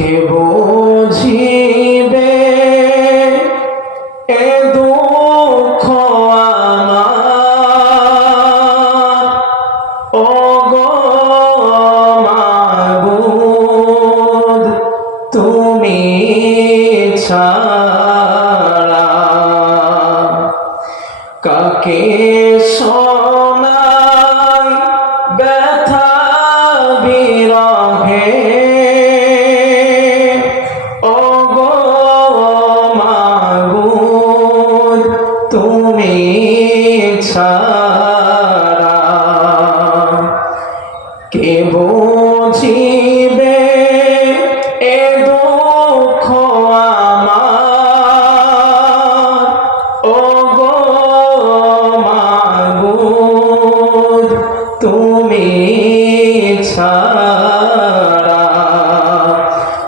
কে বুঝিবে এ দুঃখ আমার, ওগো মাবুদ তুমি ছাড়া কাকে শোনাই ব্যথা বিরহে, ওগো মাবুদ তুমি ছাড়া কে বুঝিবে এ দুঃখ আমার, ওগো মাবুদ তুমি ছাড়া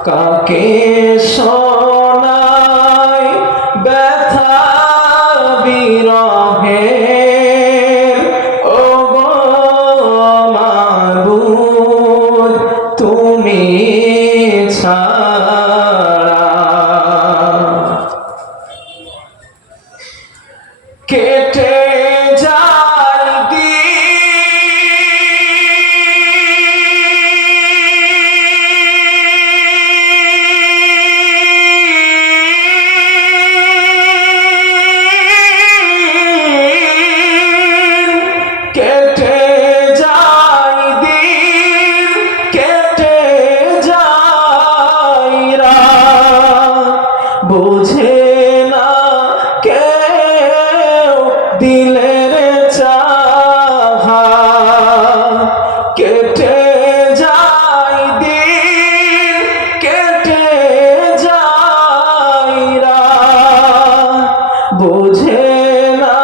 কাকে শোনাই ব্যথা বিরহে, ওগো মাবুদ তুমি ছাড়া কেটে যায় কেটে যায় দিন, কেটে যায় রাত, বুঝে না কেউ দিলের চাহা, কেটে যায় দিন, কেটে যায় রাত, বুঝে না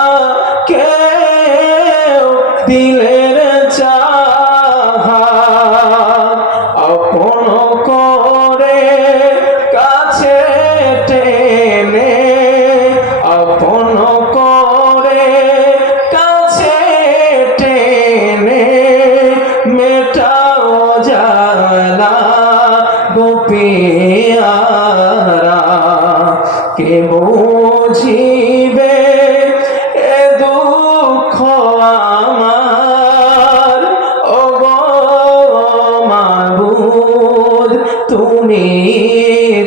কেউ দিলের চাহা, আপন করে কাছে টেনে, আপন করে কাছে টেনে মেটাও জালা গোপিয়ারা, কে বুঝিবে এ দুঃখ আমার, ওগো মাবুদ তুমি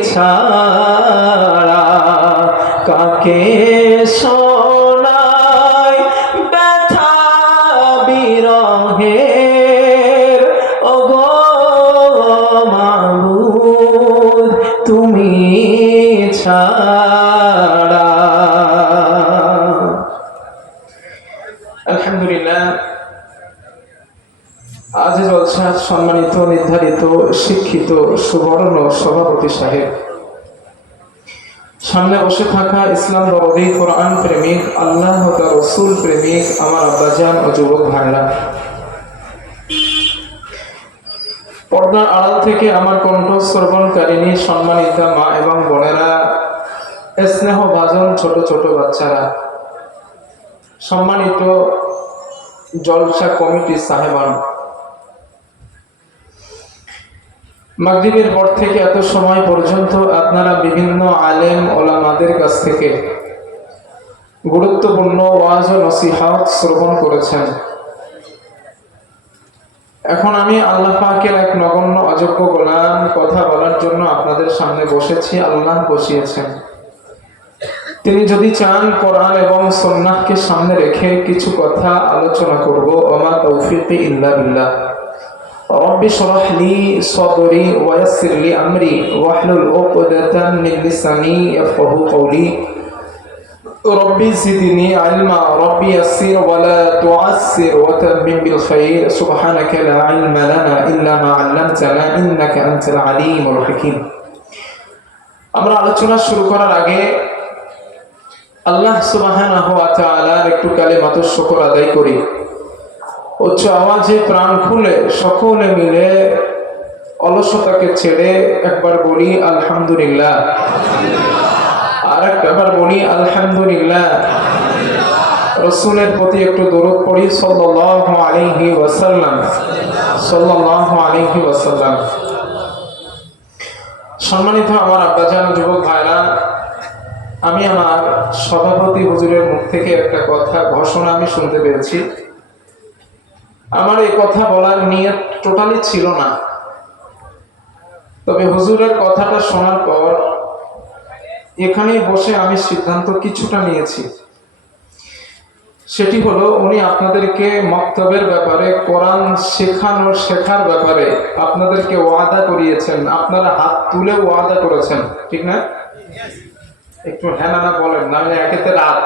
ছাড়া কাকে শোনাই ব্যথা বিরহের, ওগো মাবুদ তুমি ছাড়া। আলহামদুলিল্লাহ, আজ জলসার সম্মানিত নির্ধারিত শিক্ষিত সুবর্ণ সভাপতি সাহেব, সামনে বসে থাকা ইসলাম দরদি কোরআন প্রেমিক আল্লাহ ও তার রাসূল প্রেমিক আমার আব্বাজান ও যুবক ভাইরা, পর্দার আড়াল থেকে আমার কণ্ঠ শ্রবণকারিণী সম্মানিতা মা এবং বোনেরা, স্নেহ ভাজন ছোট ছোট বাচ্চারা, সম্মানিত জলসা কমিটি সাহেবান, মাগরিবের পর থেকে এত সময় পর্যন্ত আপনারা বিভিন্ন আলেম ওলামাদের কাছ থেকে গুরুত্বপূর্ণ ওয়াজ ও নসিহত শ্রবণ করেছেন। এখন আমি আল্লাহ পাকের এক নগণ্য অযোগ্য গোলাম কথা বলার জন্য আপনাদের সামনে বসেছি। আল্লাহ বসিয়েছেন, তিনি যদি চান কোরআন এবং সুন্নাহকে সামনে রেখে কিছু কথা আলোচনা করব। ওমা তৌফিকি ইল্লা বিল্লাহ। রব্বি শরহ লি সদরি ওয়া ইয়াসসির লি আমরি ওয়াহলুল উকদাতাম মিন লিসানি ইয়াফকাহু কওলি। রব্বি জিদনি ইলমা রব্বি ইয়াসসির ওয়া লা তুআসসির ওয়া তাম্মিম বিল খাইর সুবহানাকা লা ইলমা লানা ইল্লা মা 'আল্লামতানা ইন্নাকা আনতাল আলিমুল হাকীম। আমরা আলোচনা শুরু করার আগে আল্লাহ সুবহানাহু ওয়া তাআলার একটু কালিমাতুশ শুকর আদায় করি। উচ্চ আওয়াজে প্রাণ খুলে সকলে মিলে অলসতাকে ছেড়ে একবার বলি আলহামদুলিল্লাহ, আর একবার বলি আলহামদুলিল্লাহ। রাসূলের প্রতি একটু দরুদ পড়ি সাল্লাল্লাহু আলাইহি ওয়াসাল্লাম, সাল্লাল্লাহু আলাইহি ওয়াসাল্লাম। সম্মানিত আমার আব্বাজান, যুবক ভাইরা, আমি আমার সভাপতি হুজুরের মুখ থেকে একটা কথা ঘোষণা আমি শুনতে পেয়েছি। আমার এই কথা বলার নিয়ত টোটালি ছিল না, তবে হুজুরের কথাটা শোনার পর এখানেই বসে আমি সিদ্ধান্ত কিছুটা নিয়েছি। সেটি হলো, উনি আপনাদেরকে মক্তবের ব্যাপারে, কোরআন শেখার ব্যাপারে আপনাদেরকে ওয়াদা করিয়েছেন। আপনারা হাত তুলে ওয়াদা করেছেন, ঠিক না? একটু হ্যাঁ না বলেন, না একেতে রাত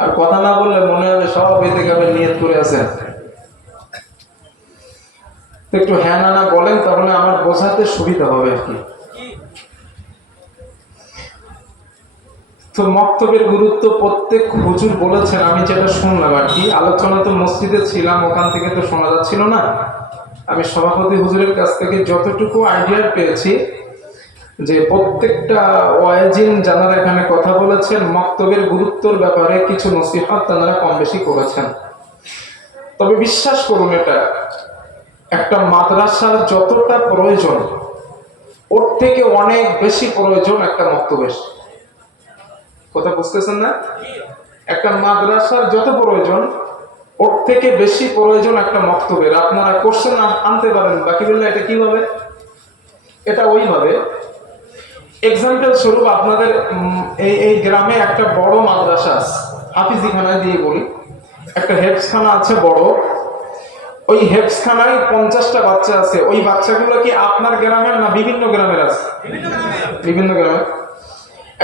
আর কথা না বললে মনে হবে সব বেঁধে যাবে, নিয়ত করে আছেন। একটু হ্যাঁ না বলেন, তাহলে আমার বোঝাতে সুবিধা হবে আর কি। তো মক্তবের গুরুত্ব প্রত্যেক হুজুর বলেছেন, আমি যেটা শুনলাম আর কি। আলোচনা তো মসজিদে ছিলাম, ওখান থেকে তো শোনা যাচ্ছিল না। আমি সভাপতি হুজুরের কাছ থেকে যতটুকু আইডিয়া পেয়েছি, যে প্রত্যেকটা ওয়াজিন যারা এখানে কথা বলেছেন মক্তবের গুরুত্বের ব্যাপারে কিছু নসিহত তারা কম বেশি করেছেন। তবে বিশ্বাস করুন, এটা একটা মাদ্রাসার যতটা প্রয়োজন, ওর থেকে অনেক বেশি প্রয়োজন একটা মক্তবের। কথা বুঝতেছেন না? একটা মাদ্রাসার যত প্রয়োজন, ওর থেকে বেশি প্রয়োজন একটা মক্তবের। আপনারা কোশ্চেন আনতে পারেন, বাকি বললে এটা কিভাবে, এটা ওইভাবে। এক্সাম্পল স্বরূপ আপনাদের এই গ্রামে একটা বড় মাদ্রাসা আছে, হাফিজিখানায় দিয়ে বলি, একটা হেফজখানা আছে বড়। ওই হেফজখানায় 50টা বাচ্চা আছে। ওই বাচ্চাগুলো কি আপনার গ্রামের না বিভিন্ন গ্রামের আছে? বিভিন্ন গ্রামের।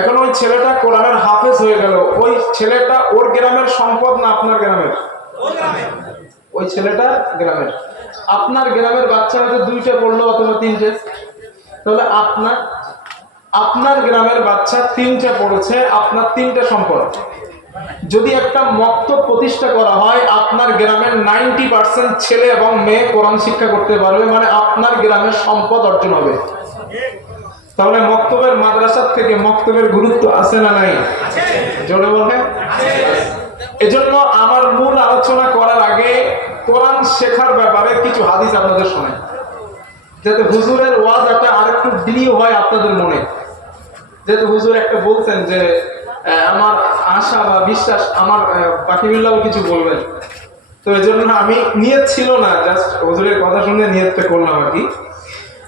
এখন ওই ছেলেটা কোরআনের হাফেজ হয়ে গেল, ওই ছেলেটা ওর গ্রামের সম্পদ না আপনার গ্রামের? ওই ছেলেটা গ্রামের। আপনার গ্রামের বাচ্চা হয়তো 2টা পড়লো অথবা 3টে, তাহলে আপনার গ্রামের বাচ্চা 3টা পড়েছে, আপনার 3টে সম্পদ। যদি একটা মক্তব প্রতিষ্ঠা করা হয়, আপনার গ্রামের 90% ছেলে এবং মেয়ে কোরআন শিক্ষা করতে পারবে, মানে আপনার গ্রামের সম্পদ অর্জন হবে। তাহলে মক্তবের মাদ্রাসার থেকে মক্তবের গুরুত্ব আছে না নাই? জোরে বলেন। এজন্য আমার মূল আলোচনা করার আগে কোরআন শেখার ব্যাপারে কিছু হাদিস আপনাদের শোনাই, যাতে হুজুরের ওয়াজটা আরেকটু দৃঢ় হয় আপনাদের মনে। যেহেতু হুজুর একটা বলছেন যে আমার আশা বা বিশ্বাস, আমার বাকিগুলোও কিছু বলবেন, তো এই জন্য আমি নিয়ত ছিল না, জাস্ট হুজুরের কথা শুনে নিয়তটা করলাম আর কি।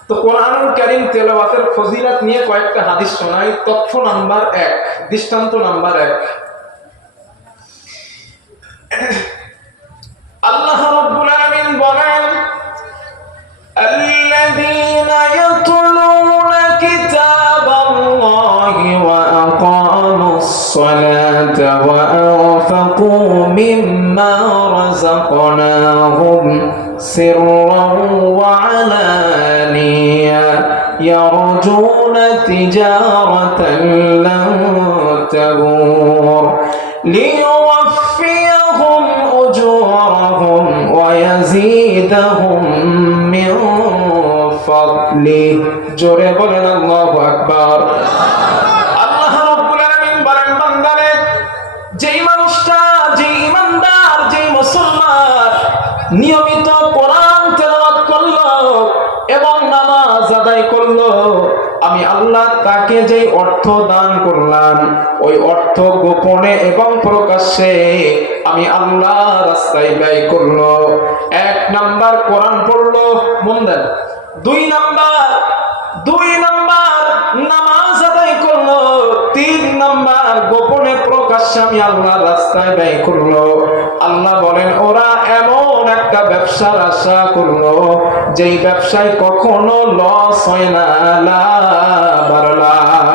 তো কোরআনুল কারীম তেলাওয়াতের ফজিলত নিয়ে কয়েকটা হাদিস শোনাই। তথ্য নাম্বার 1, দৃষ্টান্ত নাম্বার 1। আল্লাহ রাব্বুল আলামিন বলেন, আল্লাযীনা ইয়াতলুনা কিতাবাল্লাহি ওয়া আকামুস সালাতা ওয়া আনফাকু মিম্মা রাযাকনাহুম সিররান ওয়া আলানিয়া ইয়ারজুনা তিজারাতান লান তাবুর লিইউওয়াফিয়াহুম উজুরাহুম ওয়া ইয়াযীদাহুম মিন ফাদলিহি। জোরে বলেন আল্লাহু আকবার। আল্লাহ রাব্বুল আলামিন বলেন, বান্দারে, যেই মানুষটা, যেই ইমানদার, যেই মুসলমান নিয়মিত কোরআন তেলাওয়াত করলো এবং নামাজ আদায় করলো, আমি আল্লাহ তাকে যেই অর্থ দান করলাম, ওই অর্থ গোপনে এবং প্রকাশ্যে আমি আল্লাহ রাস্তায় ব্যয় করলো। 1 নাম্বার কোরআন পড়লো, মন দেন। 2 নাম্বার নামাজ আদায় করলো। 3 নাম্বার গোপনে প্রকাশ্যে আমি আল্লাহ রাস্তায় ব্যয় করলো। আল্লাহ বলেন, ওরা এমন একটা ব্যবসার আশা করলো যেই ব্যবসায় কখনো লস হয় না, লাভ আর লাভ।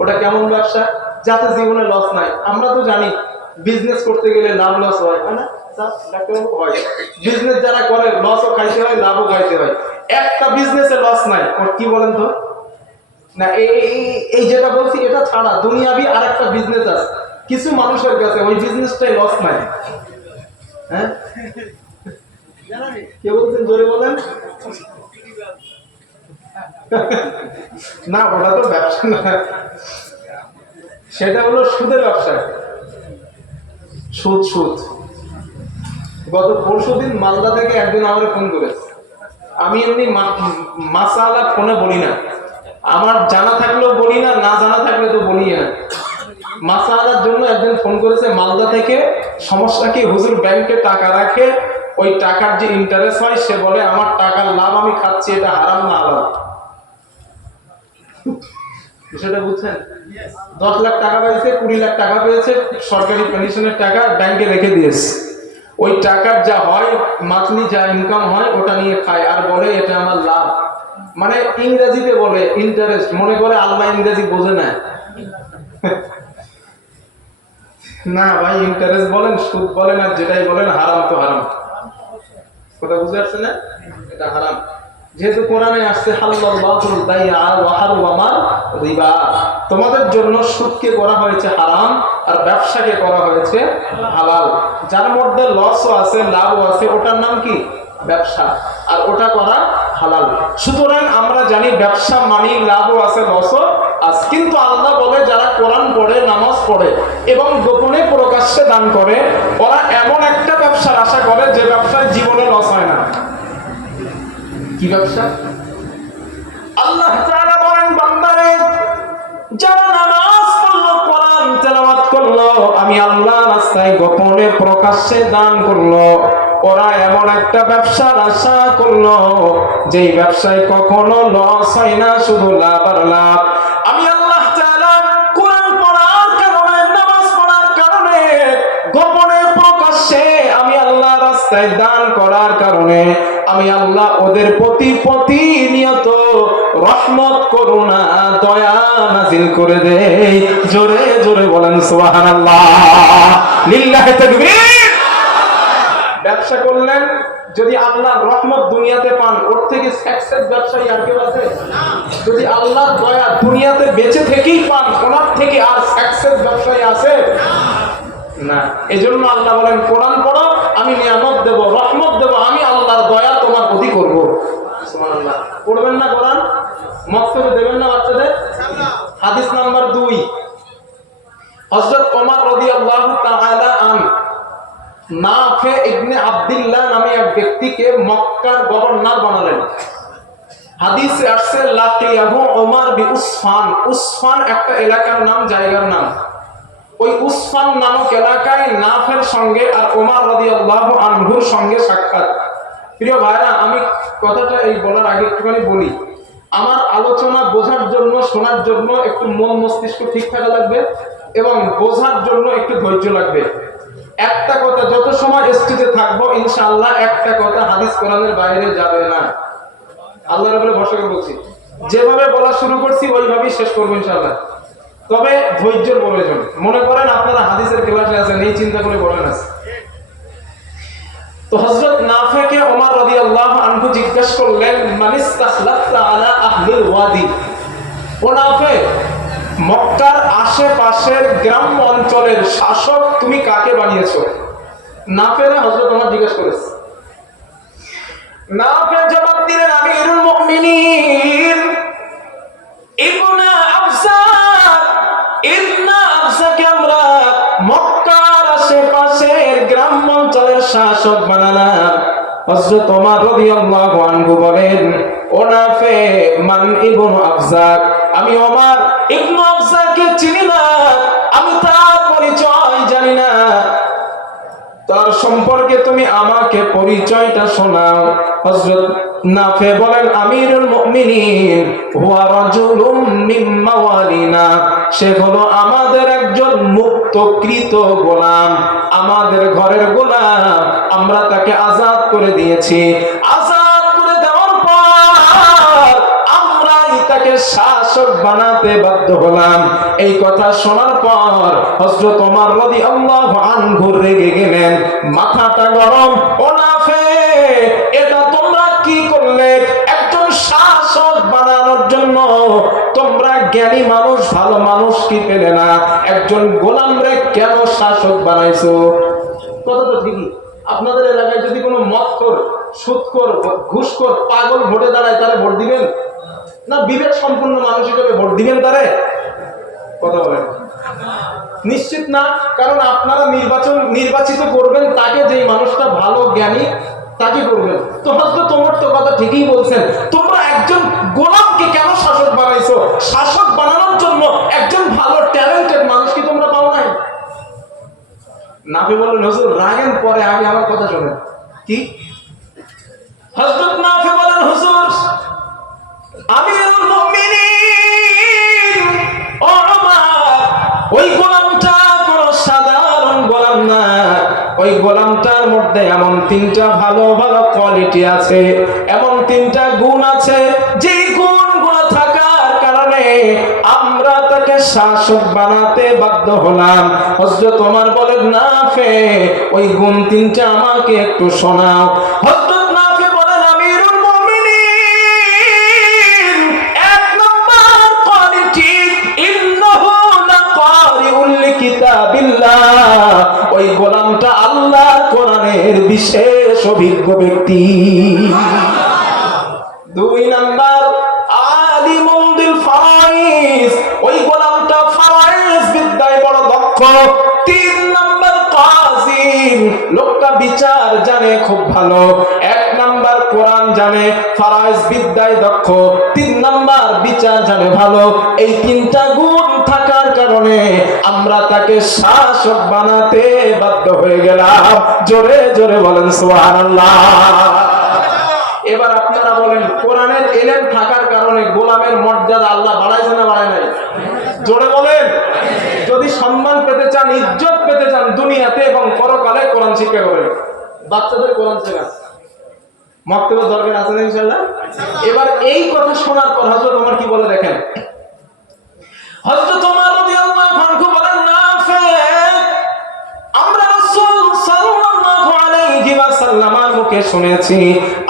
ওটা কেমন ব্যবসা? যাতে জীবনে লস নাই। আমরা তো জানি বিজনেস করতে গেলে লাভ লস হয় না? বিজনেস যারা করে লসও খাইতে হয়, লাভও খাইতে হয়। একটা বিজনেসে লস নাই, কি বলেন তো? না, এই যেটা বলছি এটা ছাড়া দুনিয়াবি আরেকটা বিজনেস আছে কিছু মানুষের কাছে, ওই বিজনেসটাই লস নাই। হ্যাঁ, কে বলছেন? জোরে বলেন। না, ওটা তো ব্যবসা না, সেটা হলো সুদের ব্যবসা। সুদ। গত পরশুদিন মালদা থেকে একজন আমাকে ফোন করেছে, আমি এমনি মাসালা ফোনে বলি না, আমার জানা থাকলেও বলি না, না জানা থাকলে তো বলি না। মাসালার জন্য একজন ফোন করেছে মালদা থেকে, সমস্যা কি হুজুর ব্যাংকে টাকা রাখে, ওই টাকার যে ইন্টারেস্ট হয় সে বলে আমার টাকার লাভ আমি খাচ্ছি, এটা হারাম না হালাল? বিষয়টা বুঝছেন? 10 লাখ টাকা পেয়েছে, 20 লাখ টাকা পেয়েছে, সরকারি পেনশনের টাকা ব্যাংকে রেখে দিয়েছে, ওই টাকার যা হয় মান্থলি যা ইনকাম হয় ওটা নিয়ে খায় আর বলে এটা আমার লাভ। মানে ইংরেজিতে বলে ইন্টারেস্ট, মনে করে আল্লাহ ইংরেজি বোঝে না। না ভাই, ইন্টারেস্ট বলেন, সুদ বলেন, আর যেটাই বলেন, হারাম তো হারাম। কথা বুঝতে পারছে না? এটা হারাম। যেহেতু কোরআনে আসছে হালাল্লাহুল বাইআ ওয়া হারামা রিবা, তোমাদের জন্য সুদকে করা হয়েছে হারাম আর ব্যবসাকে করা হয়েছে হালাল। যার মধ্যে লসও আছে লাভও আছে, ওটার নাম কি? ব্যবসা, আর ওটা করা হালাল। সুতরাং আমরা জানি ব্যবসা মানে লাভও আছে লসও আছে, কিন্তু আল্লাহ বলে যারা কোরআন পড়ে, নামাজ পড়ে এবং গোপনে প্রকাশ্যে দান করে, ওরা এমন একটা ব্যবসার আশা করে যে ব্যবসায় জীবনে লস হয় না। কি ব্যবসা? আল্লাহ তাআলা বলেন বান্দারে, যারা নামাজ পড়লো, কোরআন তেলাওয়াত করলো, আমি আল্লাহর রাস্তায় গোপনে প্রকাশ্যে দান করলো, ওরা এমন একটা ব্যবসার আশা করলো যেই ব্যবসায় কখনো লস হয় না, শুধু লাভ আর লাভ। আমি আল্লাহ তাআলা কোরআন পড়ার কারণে, নামাজ পড়ার কারণে, গোপনে প্রকাশ্যে আমি আল্লাহ রাস্তায় দান করার কারণে আমি আল্লাহ ওদের প্রতি প্রতিনিয়ত রহমত, করুণা, দয়া নাজিল করে দেই। জোরে জোরে বলেন সুবহানাল্লাহ, লিল্লাহি তাকবীর। ব্যবসা করলেন, যদি আল্লাহর রহমত দুনিয়াতে পান, ওর থেকে সাকসেস ব্যবসায়ী আর কেউ আছে? যদি আল্লাহর দয়া দুনিয়াতে বেঁচে থেকেই পান, ওনার থেকে আর সাকসেস ব্যবসায়ী আছে না। এজন্য আল্লাহ বলেন কোরআন পড়ো, আমি নিয়ামত দেব, রহমত দেব, আমি আল্লাহর দয়া তোমার প্রতি করব। সুবহানাল্লাহ। পড়বেন না কোরআন? মক্তবে দেবেন না বাচ্চাদের? হাদিস নাম্বার 2, হযরত ওমর রাদিয়াল্লাহু তাআলা আন নাফে ইবনে আব্দুল্লাহ নামে এক ব্যক্তিকে মক্কার গভর্নর বানালেন। হাদিসে আসছে লাকিয়াহু ওমর বিউসফান। উসফান একটা এলাকার নাম, জায়গার নাম। ওই উসফান নামক এলাকায় নাফের সঙ্গে আর ওমর রাদিয়াল্লাহু আনহুর সঙ্গে সাক্ষাৎ। প্রিয় ভাইরা, আমি কথাটা এই বলার আগে একটুখানি বলি, আমার আলোচনা বোঝার জন্য, শোনার জন্য একটু মন মস্তিষ্ক ঠিক থাকা লাগবে এবং বোঝার জন্য একটু ধৈর্য লাগবে। একটা কথা, যত সময় স্টেজে থাকবো ইনশাআল্লাহ একটা কথা হাদিস কোরআনের বাইরে যাবে না। আল্লাহর উপরে ভরসা করে বলছি, যেভাবে বলা শুরু করছি ওইভাবেই শেষ করবো ইনশাআল্লাহ। তবে ধৈর্যের প্রয়োজন। মনে করেন আপনারা হাদিসের ক্লাসে আছেন, এই চিন্তা করে বলেন আছে। তো হযরত নাফেকে ওমর রাদিয়াল্লাহু আনহু জিজ্ঞাসা করলেন, মানিস্তাখলাফতা আলা আহলিল ওয়াদি। ও নাফে, মক্কার আশেপাশের গ্রাম্য অঞ্চলের শাসক তুমি কাকে বানিয়েছো? নাফেরা হযরত ওমর জিজ্ঞাসা করেছে। নাফে জবাব দিলেন, আমিরুল মুমিনিন ইবনে আফসার। ইবনে আফসারকে আমরা মক্কার আশেপাশের গ্রাম্য অঞ্চলের শাসক বানালাম। হযরত ওমর রাদিয়াল্লাহু আনহু বলেন, ও নাফে, মান ইবনু আফসার? আমি ওমর ইবনে আফসারকে চিনি না, আমি তার পরিচয় জানি না, তার সম্পর্কে তুমি আমাকে পরিচয়টা শোনাও। হযরত নাফে বলেন, আমিরুল মুমিনিন হুয়া রাজুলুম মিন মাওয়ালিনা। সে হলো আমাদের একজন মুক্তকৃত গোলাম, আমাদের ঘরের গোলাম, আমরা তাকে আজাদ করে দিয়েছি। আজাদ করে দেওয়ার পর আমরাই তাকে শাসক বানাতে বাধ্য হলাম। এই কথা শোনার পর হযরত ওমর রাদিয়াল্লাহু আনহু রেগে গেলেন, মাথাটা গরম। ও নাফে, এটা তোমরা কি করলে? একজন শাসক বানানোর জন্য তোমরা জ্ঞানী মানুষ, ভালো মানুষ কি পেলে না? একজন গোলামরে কেন শাসক বানাইছো? কথা তো ঠিকই। আপনাদের এলাকায় যদি কোনো মদখোর, সুদখোর, ঘুষখোর, পাগল ভোটে দাঁড়ায়, তাহলে ভোট দিবেন না? বিবেক সম্পন্ন মানুষ হিসেবে ভোট দিবেন তারে? কথা বলেন। নিশ্চিত না, কারণ আপনারা নির্বাচিত করবেন তাকে যেই মানুষটা ভালো, জ্ঞানী, তাকে করবেন। তো হযরত ওমর তো কথা ঠিকই বলছেন, তোমরা একজন গোলামকে কেন শাসক বানাইছো? শাসক বানানোর জন্য একজন ভালো ট্যালেন্টেড মানুষ কি তোমরা পাও নাই? নাফি বললেন হুজুর রাগেন, পরে আগে আমার কথা শোনেন। কি? হযরত নাফি বলেন হুজুর আমিরুল মুমিনিন ওমর, ওই গোলামটা কোন সাধারণ গোলাম না, ওই গোলামটার মধ্যে এমন তিনটা ভালো ভালো কোয়ালিটি আছে, এমন তিনটা গুণ আছে, যে গুণগুলো থাকার কারণে আমরা তাকে শাসক বানাতে বাধ্য হলাম। হযরত ওমর বলেন নাফে ওই গুণ তিনটা আমাকে একটু শোনাও। হযরত নাফে বলেন আমিরুল মুমিনিন, এক নম্বর কোয়ালিটি ইন্নাহু লাকারিউল কিতাবিল্লাহ, ওই গোলামটা আল্লাহর কোরআনের বিশেষ অভিজ্ঞ ব্যক্তি। দুই নাম্বার আলিমুল বিল ফারাইজ, ওই গোলামটা ফারাইজ বিদ্যায় বড় দক্ষ। তিন নাম্বার কাযিম, লোকটা বিচার জানে খুব ভালো। এক নাম্বার কোরআন জানে, ফারাইজ বিদ্যায় দক্ষ, তিন নাম্বার বিচার জানে ভালো। এই তিনটা গুণ থাকার কারণে আমরা তাকে শাসক বানাতে বাধ্য হয়ে গেলাম। জোরে জোরে বলেন সুবহানাল্লাহ। এবার আপনারা বলেন কোরআনের ইলম থাকার কারণে গোলামের মর্যাদা আল্লাহ বাড়াইছে না বাড়ায় নাই? জোরে বলেন। যদি সম্মান পেতে চান, ইজ্জত পেতে চান দুনিয়াতে এবং পরকালে, কোরআন শিক্ষা করেন, বাচ্চাদের কোরআন শেখান। মক্তবের দরকার আছে না ইনশাআল্লাহ? এবার এই কথা শোনার পর হযরত ওমর কি বলে দেখেন। হযরত ওমর রাদিয়াল্লাহু আনহু বলেন নাফে, আমরা রাসূল সাল্লাল্লাহু আলাইহি ওয়াসাল্লামের মুখে শুনেছি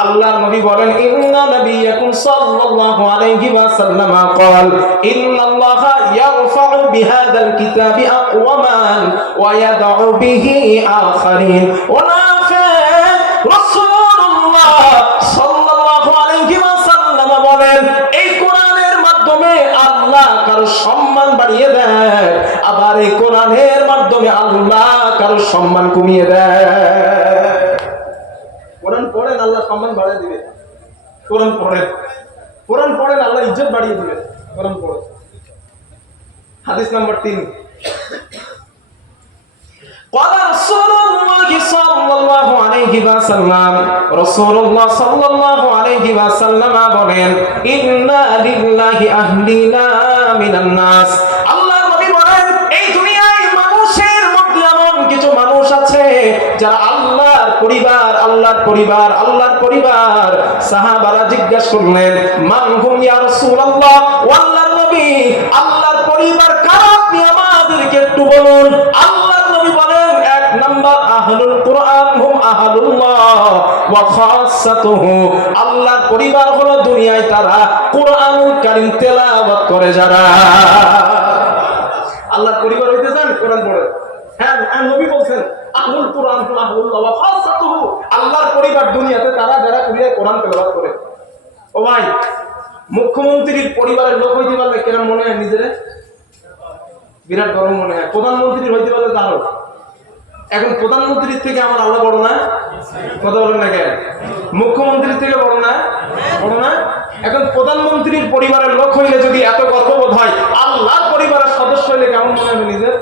আল্লাহর নবী বলেন ইন্না নবিয়াকুম সাল্লাল্লাহু আলাইহি ওয়াসাল্লাম قال ইন্নাল্লাহা ইয়ারফাউ বিহাদাল কিতাবি আকওয়ামান ওয়া ইয়াদউ বিহি আখারিন। ওয়া নাফে রাসূলুল্লাহ সাল্লাল্লাহু আলাইহি ওয়াসাল্লাম বলেন এই কোরআনের মাধ্যমে আল্লাহ কারো সম্মান বাড়িয়ে দেয়, আবার এই কোরআনের মাধ্যমে আল্লাহ কারো সম্মান কমিয়ে দেয়। কোরআন পড়েন আল্লাহ সম্মান বাড়িয়ে দিবে, কোরআন পড়েন, কোরআন পড়েন আল্লাহ ইজ্জত বাড়িয়ে দিবে, কোরআন পড়েন। হাদিস নাম্বার 3, قال رسول الله صلى الله عليه وسلم, রাসূলুল্লাহ সাল্লাল্লাহু আলাইহি ওয়াসাল্লাম বলেন ইন্না লিল্লাহি আহলিনা মিনান নাস, আল্লাহর নবী বলেন এই দুনিয়ায় মানুষের মধ্যে এমন কিছু মানুষ আছে যারা আল্লাহর পরিবার, আল্লাহর পরিবার, আল্লাহর পরিবার। সাহাবারা জিজ্ঞাসা করলেন মান হুম ইয়া রাসূলুল্লাহ, ও আল্লাহর নবী আল্লাহর পরিবার কারা, আপনি আমাদেরকে একটু বলুন। আল্লাহর নবী বলেন এক নাম্বার আহলুল কুরআন হুম আহলুল্লাহ ওয়া খাসাতুহু, আল্লাহর পরিবার হলো দুনিয়ায় তারা কুরআনুল কারীম তেলাওয়াত করে যারা। আল্লাহর পরিবার হইতে চান কোরআন পড়েন। হ্যাঁ নবী বলেন আহলুল কুরআন হুম আহলুল্লাহ ওয়া খাসাতুহু, আল্লাহর পরিবার দুনিয়াতে তারা যারা কোরআন তেলাওয়াত করে। ও ভাই, মুখ্যমন্ত্রীর পরিবারের লোক হইতে পারলে কেমন মনে হয় নিজেরে? বিরাট গরম মনে হয়। প্রধানমন্ত্রীর হইতে পারলে তারও। এখন প্রধানমন্ত্রীর থেকে আমার আল্লাহ বড় না? কথা বলেন না কেন? মুখ্যমন্ত্রীর থেকে বড় না? বড় না? এখন প্রধানমন্ত্রীর পরিবারের লোক হইলে যদি এত গর্ববোধ হয়, আল্লাহর পরিবারের সদস্য হইলে কেমন মনে হবে নিজের?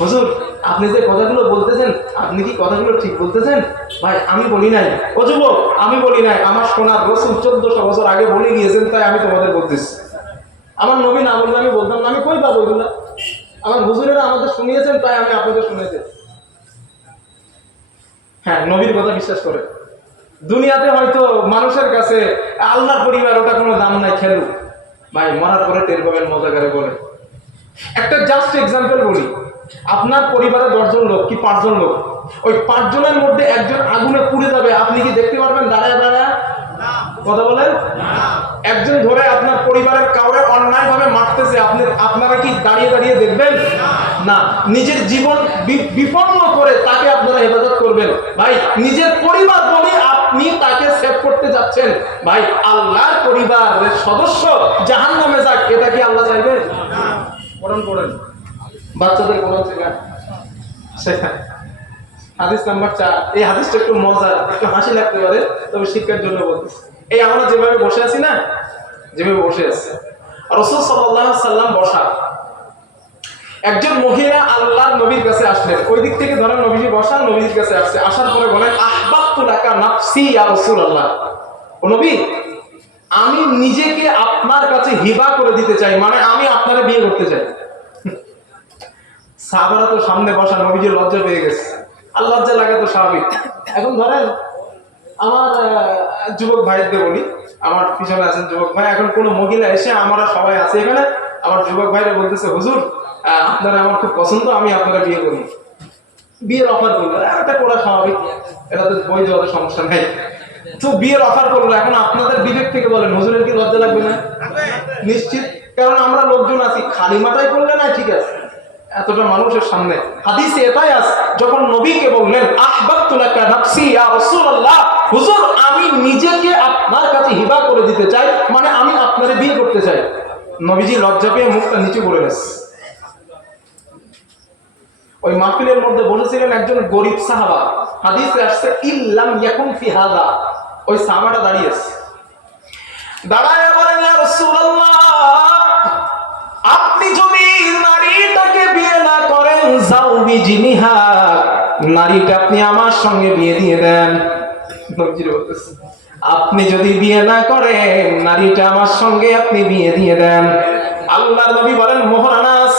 হুজুর আপনি যে কথাগুলো বলতেছেন, আপনি কি কথাগুলো ঠিক বলতেছেন? ভাই আমি বলি নাই, ও যুবক আমি বলি নাই, আমার সোনার রাসূল 1400 বছর আগে বলে গিয়েছেন, তাই আমি তোমাদের বলতেছি। আমার নবী না বললে আমি বলতাম না, আমি কই পাবো এগুলা? আমার হুজুরেরা আমাদের শুনিয়েছেন, তাই আমি আপনাদের শুনেছি। হ্যাঁ নবীর কথা বিশ্বাস করে। দুনিয়াতে হয়তো মানুষের কাছে আল্লাহর পরিবার ওটা কোনো দাম নাই, খেলু ভাই মরার পরে টের পাবেন মজা করে বলে। একটা জাস্ট এক্সাম্পল বলি, আপনার পরিবারে 10 জন লোক কি 5 জন লোক, ওই 5 জনের মধ্যে একজন আগুনে পুড়ে যাবে, আপনি কি দেখতে পারবেন দাঁড়ায় দাঁড়ায়? কথা বলেন। একজন ধরে আপনার পরিবারের কাউরে অন্যায় ভাবে মারতেছে, আপনারা কি দাঁড়িয়ে দাঁড়িয়ে দেখবেন? না, নিজের জীবন বিপন্ন করে তাকে আপনারা হেফাজত করবেন। ভাই নিজের পরিবার বলে আপনি তাকে সেভ করতে যাচ্ছেন, ভাই আল্লাহর পরিবারের সদস্য জাহান্নামে যাক, এটা কি আল্লাহ চাইবে? কোরআন পড়েন, বাচ্চাদের কোরআন শেখান। হাদিস নাম্বার 4। এই হাদিসটা একটু মজার, একটু হাসি লাগতে পারে, তবে শিক্ষার জন্য বলতেছি। এই আমরা যেভাবে বসে আছি না, যেভাবে বসে আছি, রাসূল সাল্লাল্লাহু আলাইহি সাল্লাম বসা, একজন মহিলা আল্লাহর নবীর কাছে আসলেন। ওই দিক থেকে ধরেন নবীজি বসা, নবীর কাছে আসছে। আসার পরে বলেন, আহবাবতু লাকা নাফসি ইয়া রাসূলুল্লাহ, ও নবী, আমি নিজেকে আপনার কাছে হিবা করে দিতে চাই, মানে আমি আপনারে বিয়ে করতে চাই। সাহাবারা তো সামনে বসা, নবীজি লজ্জা পেয়ে গেছে। আর লজ্জা লাগা তো স্বাভাবিক। এখন ধরেন আমার যুবক ভাইদের বলি, আমার পিছনে আছেন যুবক ভাই, এখন কোন মহিলা এসে, আমরা সবাই আছি এখানে, আমার যুবক ভাইরা বলতেছে, হুজুর আপনারা আমার খুব পছন্দ, আমি আপনারা বিয়ে করি, বিয়ের অফার করলো। এটা করা স্বাভাবিক, এটা তো বৈধ, হওয়ার সমস্যা নেই। তো বিয়ের অফার করলো, এখন আপনাদের বিবেক থেকে বলেন, হুজুরের কি লজ্জা লাগবে না? নিশ্চিত, কারণ আমরা লোকজন আছি, খালি মাথায় করলে না, ঠিক আছে, এতটা মানুষের সামনে। হাদিসে এটাই আছে, যখন নবীকে বললেন, আহবাবতু লাকা নাফসি ইয়া রাসূলুল্লাহ, হুজুর আমি নিজেকে আপনার কাছে হিবা করে দিতে চাই, মানে আমি আপনারে বিয়ে করতে চাই। নবীজি লজ্জা পেয়ে মুখটা নিচু করে গেছে। ওই মাহফিলের মধ্যে বসেছিলেন একজন গরীব সাহাবা, হাদিসে আসছে ইল্লাম ইয়াকুন ফি হাদা, ওই সাহাবাটা দাঁড়িয়েছে, দাঁড়ায় বলেন, ইয়া রাসূলুল্লাহ, আপনি যদি নারীটাকে বিয়ে না করেন, যাওবি জিনিহা, নারীটা আপনি আমার সঙ্গে বিয়ে দিয়ে দেন। নবীজি বলতেছে, আপনি যদি বিয়ে না করেন, নারীটা আমার সঙ্গে আপনি বিয়ে দিয়ে দেন। আল্লাহর নবী বলেন, মোহর আনাস।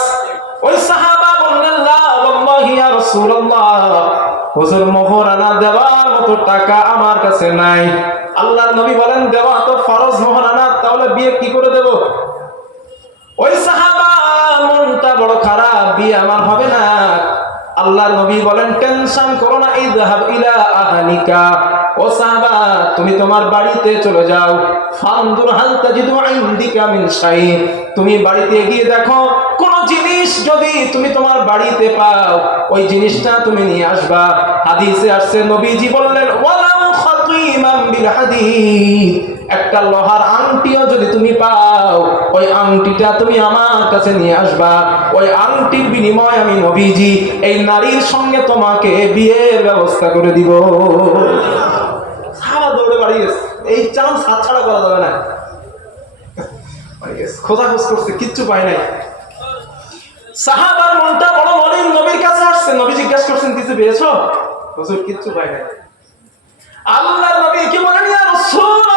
ওই সাহাবা বললেন, লা ওয়াল্লাহি ইয়া রাসূলুল্লাহ, হুজুর মোহর আনা দেওয়ার মতো টাকা আমার কাছে নাই। আল্লাহর নবী বলেন, দেওয়া তো ফরজ মোহর আনা, তাহলে বিয়ে কি করে দেব? ওই সাহাবা মনটা বড় খারাপ, বিয়ে আমার হবে না। আল্লাহর নবী বলেন, টেনশন করো না, ইযহাব ইলা আহলিকা, ও সাহাবা তুমি তোমার বাড়িতে চলে যাও, ফানদুর হাল তাজিদু ইনদিকা মিন শাই, তুমি বাড়িতে গিয়ে দেখো কোন জিনিস যদি তুমি তোমার বাড়িতে পাও, ওই জিনিসটা তুমি নিয়ে আসবা। হাদিসে আসছে, নবীজি বললেন, ওয়ালাউ খাতিমান বিল হাদিদ, একটা লোহার আংটিও যদি তুমি পাও, ওই আংটিটা তুমি আমার কাছে নিয়ে আসবা। ওই আংটির বিনিময়ে আমি নবীজি এই নারীর সঙ্গে তোমাকে বিয়ের ব্যবস্থা করে দিব। সারা দৌড়ে বাড়ি গেছে, এই চান্স হাতছাড়া করা যাবে না। খোঁজাখোঁজ করছে, কিচ্ছু পায় নাই। সাহাবার মনটা বড় মলিন, নবীর কাছে আসছে, নবী জিজ্ঞাসা করছেন, কিছু পেয়েছো? হুজুর কিচ্ছু পায় নাই। আল্লাহর নবী কি বলেন, ইয়া রাসূলুল্লাহ,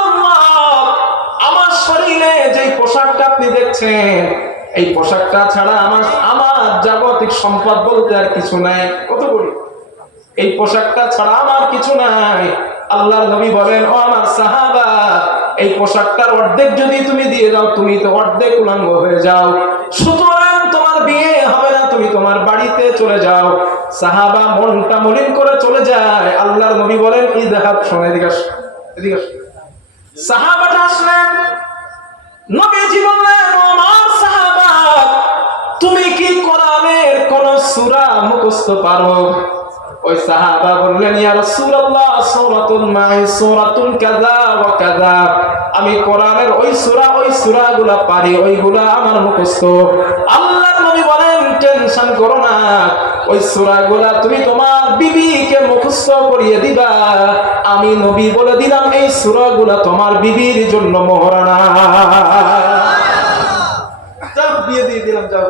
আমার শরীরে যে পোশাকটা আপনি দেখছেন, এই পোশাকটা ছাড়া আমার জাগতিক সম্পদ বলতে আর কিছু নাই। কত বলি, এই পোশাকটা ছাড়া আমার কিছু নাই। আল্লাহর নবী বলেন, ও আমার সাহাবা, এই পোশাকটার অর্ধেক যদি তুমি দিয়ে দাও, তুমি তো অর্ধেক উলঙ্গ হয়ে যাও, সুতরাং তোমার বিয়ে হবে না, তুমি তোমার বাড়িতে চলে যাও। সাহাবা মনটা মলিন করে চলে যায়। আল্লাহর নবী বলেন, ইযহাব, শোনো, এদিকে আসো, এদিকে আসো। সাহাবাটা আসলেন, নবীজি বললেন, ও আমার সাহাবা, তুমি কি কোরআনের কোন সূরা মুখস্থ পারো? ওই সাহাবা বললেন, ইয়া রাসূলুল্লাহ, সূরাতুল মাই, সূরাতুল কাযা ওয়া কাযা, আমি কোরআনের ওই সূরাগুলো পারি, ওইগুলা আমার মুখস্থ। আল্লাহর নবী বলেন, টেনশন করো না, ওই সূরাগুলা তুমি তোমার বিবিকে মুখস্থ করিয়ে দিবা, আমি নবী বলে দিলাম এই সূরাগুলা তোমার বিবির জন্য মোহরানা। যাও, বিয়ে দিয়ে দিলাম, যাও।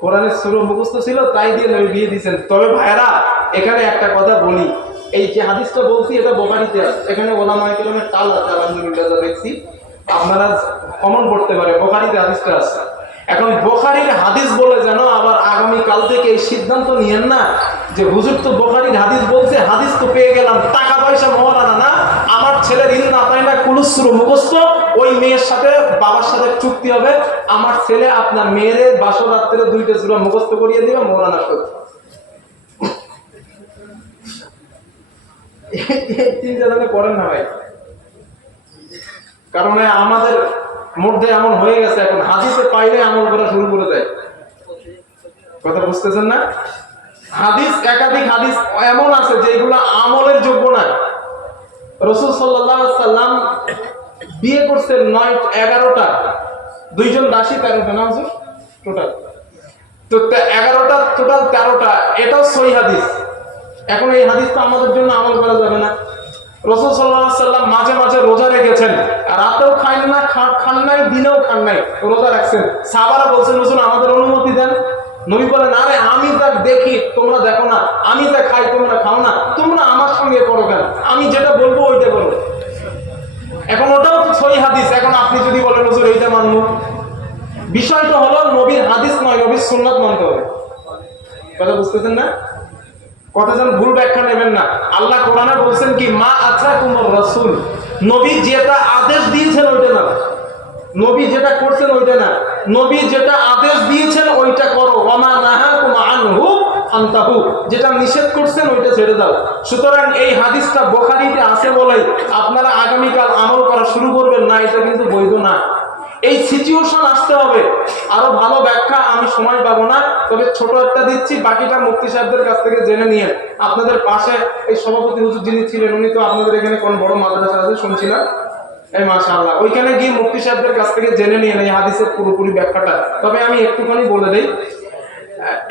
কোরআনের সূরা মুখস্থ ছিল, তাই দিয়ে নবী বিয়ে দিয়েছেন। তবে ভাইরা, এখানে একটা কথা বলি, এই যে হাদিসটা বলছি, এটা বুখারীতে আছে। এখানে ওলামায়ে কেরামের টাল আছে, আলহামদুলিল্লাহ, যা দেখছি আপনারা কমন পড়তে পারে, বুখারীতে হাদিসটা আছে। এখন বুখারীর হাদিস বলে যেন আবার আগামী কাল থেকে এই সিদ্ধান্ত নিয়েন না যে হুজুর তো বুখারীর হাদিস বলছে, হাদিস তো পেয়ে গেলাম, টাকা পয়সা মোহরানা না, আমার ছেলের ইন না তাই না কুলুসুরু মুখস্থ, ওই মেয়ের সাথে বাবার সাথে চুক্তি হবে, আমার ছেলে আপনার মেয়ের বাসর রাত্রে 2টা সূরা মুখস্থ করিয়ে দিবে, মোহরানা শোধ। এই চিন্তা তাহলে করেন না ভাই, কারণ আমাদের মধ্যে এমন হয়ে গেছে, এখন হাদিসে পাইলে আমল করা শুরু করে দেয়। কথা বুঝতেছেন না? হাদিস, একাধিক হাদিস এমন আছে যেগুলো আমলের যোগ্য না। রাসূল সাল্লাল্লাহু আলাইহি সাল্লাম বিয়ে করছেন 11টা, 2 জন দাসী 13টা, না হুজুর? টোটাল তো 11টা টোটাল 13টা, এটাও সহিহ হাদিস। এখন এই হাদিসটা আমাদের জন্য আমল করা যাবে না। রাসূল সাল্লাল্লাহু আলাইহি ওয়াসাল্লাম মাঝে মাঝে রোজা রেখেছেন, রাতেও খান না, খান নাই, দিনেও খান নাই, রোজা রাখছেন। সাহাবারা বলছেন হুজুর আমাদের অনুমতি দেন। নবী বলেন আরে আমি যা দেখি তোমরা দেখো না, আমি যা খাই তোমরা খাও না, তোমরা আমার সঙ্গে করো কেন? আমি যেটা বলবো ওইটা করো। এখন ওটাও তো সহিহ হাদিস। এখন আপনি যদি বলেন হুজুর এইটা মানবো, বিষয়টা হলো নবীর হাদিস নয়, নবীর সুন্নাত মানতে হবে। কথা বুঝতেছেন না? কথা যেন ভুল ব্যাখ্যা নেবেন না। আল্লাহ কোরআনে বলছেন কি, মা আতাকুমুর রাসূল, নবী যেটা আদেশ দিয়েছেন ওইটা না, নবী যেটা করছেন ওইটা না, নবী যেটা আদেশ দিয়েছেন ওইটা করো। ওয়ামা নাহাকুম আনহু ফান্তাহু, যেটা নিষেধ করছেন ওইটা ছেড়ে দাও। সুতরাং এই হাদিসটা বুখারীতে আছে বলে আপনারা আগামীকাল আমল করা শুরু করবেন না, এটা কিন্তু বৈধ না। এই সিচুয়েশন আসতে হবে। আরো ভালো ব্যাখ্যা আমি সময় পাবো না, তবে ছোট একটা দিচ্ছি, বাকিটা মুফতি সাহেবদের কাছ থেকে জেনে নিয়ে। আপনাদের পাশে এই সভাপতি হুজুর যিনি ছিলেন, উনি তো আপনাদের এখানে কোন বড় মাদ্রাসা আছে শুনছিলাম, এই মাশাআল্লাহ, ওইখানে গিয়ে মুফতি সাহেবদের কাছ থেকে জেনে নিয়ে এই হাদিসের পুরোপুরি ব্যাখ্যাটা। তবে আমি একটুখানি বলে দেই,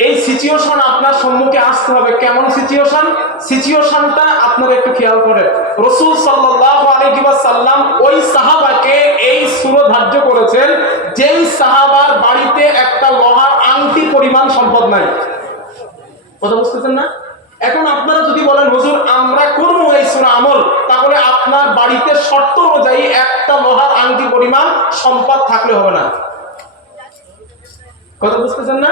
এই সিচুয়েশন আপনার সম্মুখে আসতে হবে। কেমন সিচুয়েশন? সিচুয়েশনটা আপনারা একটু খেয়াল করেন। রাসূল সাল্লাল্লাহু আলাইহি ওয়াসাল্লাম ওই সাহাবাকে এই সূরা ধার্য করেছেন যেই সাহাবার বাড়িতে একটা লোহার আংটি পরিমাণ সম্পদ নাই। কথা বুঝতেছেন না? এখন আপনারা যদি বলেন হুজুর আমরা করব এই সূরা আমল, তাহলে আপনার বাড়িতে শর্ত অনুযায়ী একটা লোহার আংটি পরিমাণ সম্পদ থাকলে হবে না। কথা বুঝতেছেন না?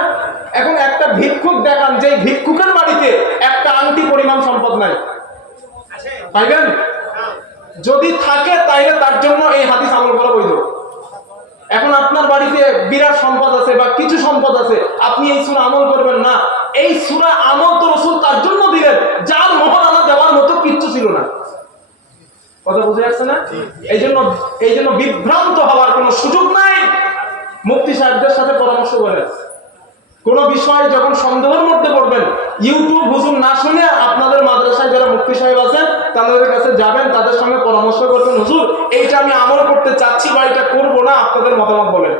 এখন একটা ভিক্ষুক দেখান, যে ভিক্ষুকের বাড়িতে একটা আংটি পরিমাণ সম্পদ নাই, পাইবেন? যদি থাকে তাইলে তার জন্য এই হাদিস আমল করা বৈধ। এখন আপনার বাড়িতে বিরাট সম্পদ আছে বা কিছু সম্পদ আছে, আপনি এই সূরা আমল করবেন না। এই সূরা আমল তো রাসূল তার জন্য দিলেন যার মোহরানা দেওয়ার মতো কিচ্ছু ছিল না। কথা বুঝে আসছে না? এই জন্য বিভ্রান্ত হওয়ার কোনো সুযোগ নাই। মুফতি সাহেবদের সাথে পরামর্শ করেন। কোন বিষয় যখন সন্দেহের মধ্যে পড়বেন, ইউটিউব হুজুর না শুনে আপনাদের মাদ্রাসায় যারা মুফতি সাহেব আছেন তাদের কাছে যাবেন, তাদের সঙ্গে পরামর্শ করবেন, হুজুর এইটা আমি আমল করতে চাচ্ছি বা এটা করবো না, আপনাদের মতামত বলেন।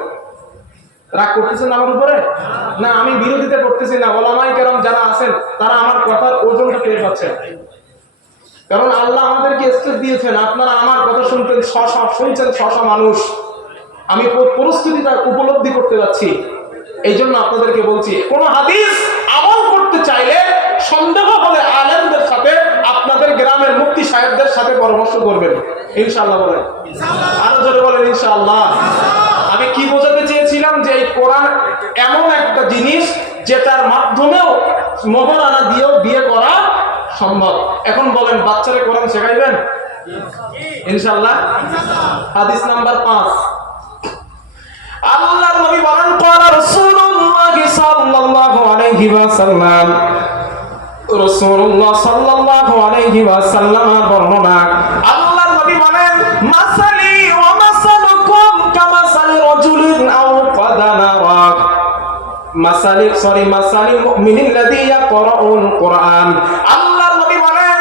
রাগ করতেছেন আমার উপরে? না, আমি বিরোধিতা করতেছি না। ওলামায়ে কেরাম যারা আছেন তারা আমার কথার ওজনটা পেয়ে পাচ্ছেন, কারণ আল্লাহ আমাদেরকে স্টেজ দিয়েছেন। আপনারা আমার কথা শুনতেন, শুনছেন 600 মানুষ। আমি পরিস্থিতিটা উপলব্ধি করতে যাচ্ছি, এই জন্য আপনাদেরকে বলছি কোন হাদিস আমল করতে চাইলে সন্দেহ হলে আলেমদের সাথে, আপনাদের গ্রামের মুফতি সাহেবদের সাথে পরামর্শ করবেন। ইনশাআল্লাহ বলেন, আরো জোরে বলেন ইনশাআল্লাহ। আমি কি বোঝাতে চেয়েছিলাম যে এই কোরআন এমন একটা জিনিস যেটার মাধ্যমেও মোহরানা দিয়েও বিয়ে করা সম্ভব। এখন বলেন বাচ্চারে কোরআন শেখাইবেন ইনশাআল্লাহ? হাদিস নাম্বার 5, আল্লাহর নবী বলেন ক্বালা রাসূলুল্লাহ সাল্লাল্লাহু আলাইহি ওয়াসাল্লাম, রাসূলুল্লাহ সাল্লাল্লাহু আলাইহি ওয়াসাল্লাম বর্ণনা, আল্লাহর নবী বলেন মাসালি ওয়া মাসালুকুম কামাসালি রাজুলিন আও ফাদানারা মাসালি মুমিনিল্লাযী ইয়াকরাউল কুরআন। আল্লাহর নবী বলেন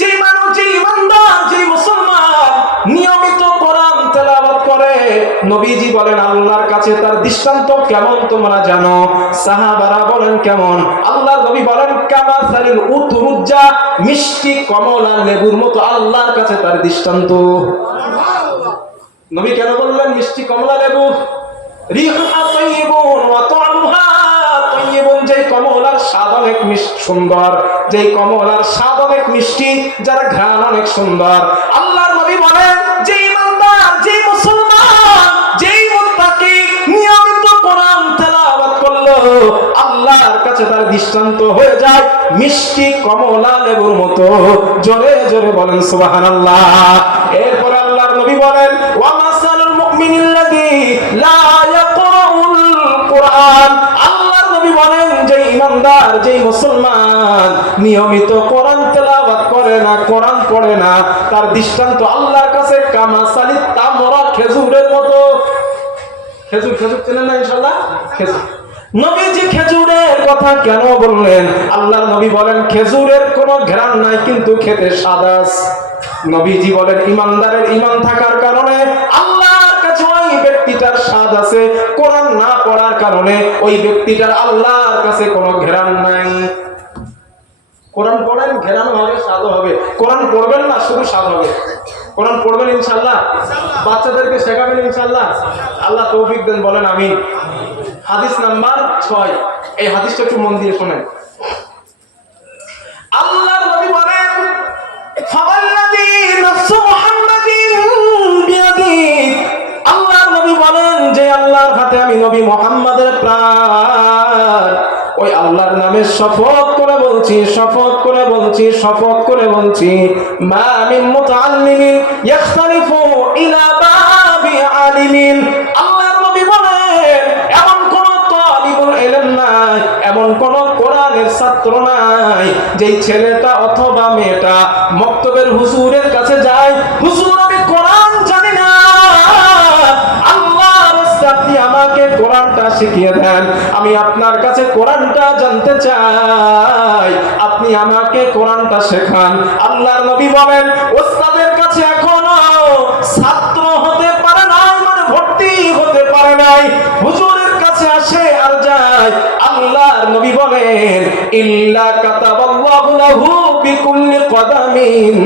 যে মানুষ, যে ইমানদার, যে মুসলমান নিয়মিত কোরআন তেলাওয়াত করে, নবীজি বলেন আল্লাহর কাছে তার দৃষ্টান্ত কেমন তোমরা জানো? সাহাবারা বলেন কেমন? আল্লাহর নবী বলেন কামাসালিল উতরুজ্জা, মিষ্টি কমলা লেবুর মতো আল্লাহর কাছে তার দৃষ্টান্ত। নবী কেন বললেন মিষ্টি কমলা লেবু? রিহুহা তাইয়িবুন ওয়া তা'মুহা তাইয়িবুন, যেই কমলার স্বাদ অনেক সুন্দর, যেই কমলার স্বাদ অনেক মিষ্টি, যার ঘ্রাণ অনেক সুন্দর। আল্লাহর নবী বলেন যে ইমানদার, যে মুসলমান, যেই মুত্তাকি নিয়মিত কোরআন তেলাওয়াত করলো, আল্লাহর কাছে তার দৃষ্টান্ত হয়ে যায় মিষ্টি কমলা লেবুর মতো। জোরে জোরে বলেন সুবহানাল্লাহ। এরপর আল্লাহর নবী বলেন ওয়া মাসালুল মুমিনিল্লাযী লা ইয়াকরাউল কুরআন। আল্লাহর নবী বলেন যে ইমানদার, যে মুসলমান নিয়মিত কোরআন তেলাওয়াত করে না, কোরআন পড়ে না, তার দৃষ্টান্ত আল্লাহর কাছে কামাসালিত তামরা, খেজুরের মতো। খেজুর চেনেন না ইনশাআল্লাহ? খেজুর। নবীজি খেজুরের কথা কেন বললেন? আল্লাহর নবী বলেন খেজুরের কোনো ঘ্রাণ নাই কিন্তু খেতে স্বাদ আছে। নবীজি বলেন ইমানদারের ঈমান থাকার কারণে আল্লাহর কাছে ওই ব্যক্তিটার স্বাদ স্বাদ আছে, কোরআন না পড়ার কারণে ওই ব্যক্তিটার আল্লাহর কাছে কোনো ঘেরান নাই। কোরআন পড়েন, ঘেরানো হবে, স্বাদও হবে। কোরআন পড়বেন না, শুধু স্বাদ হবে। কোরআন পড়বেন ইনশাআল্লাহ, বাচ্চাদেরকে শেখাবেন ইনশাআল্লাহ। আল্লাহ তৌফিক দেন, বলেন আমিন। হাদিস নাম্বার 6, এই হাদিসটা একটু মন দিয়ে শোনেন। আল্লাহর নবী বলেন, ফাওয়াল্লাযী নাফসু মুহাম্মাদিন বিয়াদিহি, আল্লাহর নবী বলেন যে আল্লাহর হাতে আমি নবী মুহাম্মাদের প্রাণ, ওই আল্লাহর নামে শপথ করে বলছি, শপথ করে বলছি, শপথ করে বলছি, মা মিন মুতাআল্লিমিন ইখতালিফু ইলা বাবি আলিমিন, আল্লাহর নবী বলেন এমন কোন তালিবুল ইলম নাই, এমন কোন কোরআনের ছাত্র নাই যেই ছেলেটা অথবা মেয়েটা মক্তবের হুজুরের কাছে যায়, হুজুর আমি কোরআন জানি না, আল্লাহর রাস্তায় আপনি আমাকে কোরআনটা শিখিয়ে দেন, আমি আপনার কাছে কোরআনটা জানতে চাই, আপনি আমাকে কোরআনটা শেখান। আল্লাহর নবী বলেন ওস্তাদের কাছে এখনো ছাত্র হতে পারে নাই, মানে ভর্তি হতে পারে নাই, হুজুরের কাছে আসে আর যায়। আল্লাহর নবী বলেন ইল্লা কাতাবাল্লাহু লাহু বিকুল্লি কদামিন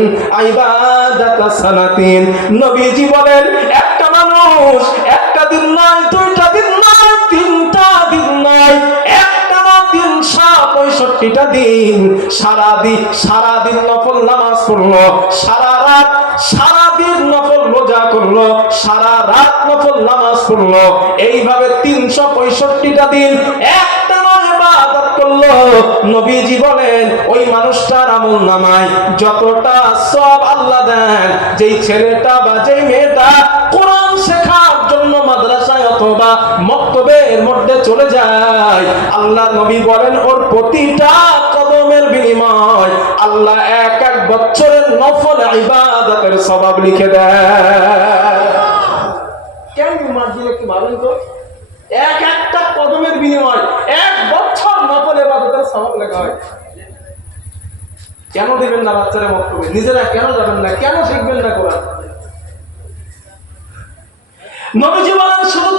ইবাদাতা সানাতিন, নবীজি বলেন একটা মানুষ একটা দিন নয়, দুইটা দিন নয়, তিনটা দিন নয়, একটা না 365টা দিন সারাদিন নফল নামাজ পড়লো, সারাদিন নফল রোজা করলো, সারা রাত নফল নামাজ পড়লো, এইভাবে 365টা দিন একটা নয় ইবাদত করলো, নবীজি বলেন ওই মানুষটার আমলনামায় যতটা সওয়াব আল্লাহ দেন, যেই ছেলেটা বা যেই মেয়েটা কোরআন শেখার জন্য মাদ্রাসায় অথবা মক্তবের মধ্যে চলে যায়, আল্লাহ নবী বলেন ওর প্রতিটা কদমের বিনিময় আল্লাহ এক বছরের নফল ইবাদতের সওয়াব লিখে দেয়। কেন মার্জিনে কি ভাবেন তো, একটা কদমের বিনিময় 1 বছর নফল ইবাদতের সওয়াব লেখা হয়। কেন দিবেন না বাচ্চারা মক্তবে? নিজেরা কেন যাবেন না? কেন শিখবেন না কোরআন? নবীজি বলেন শুধু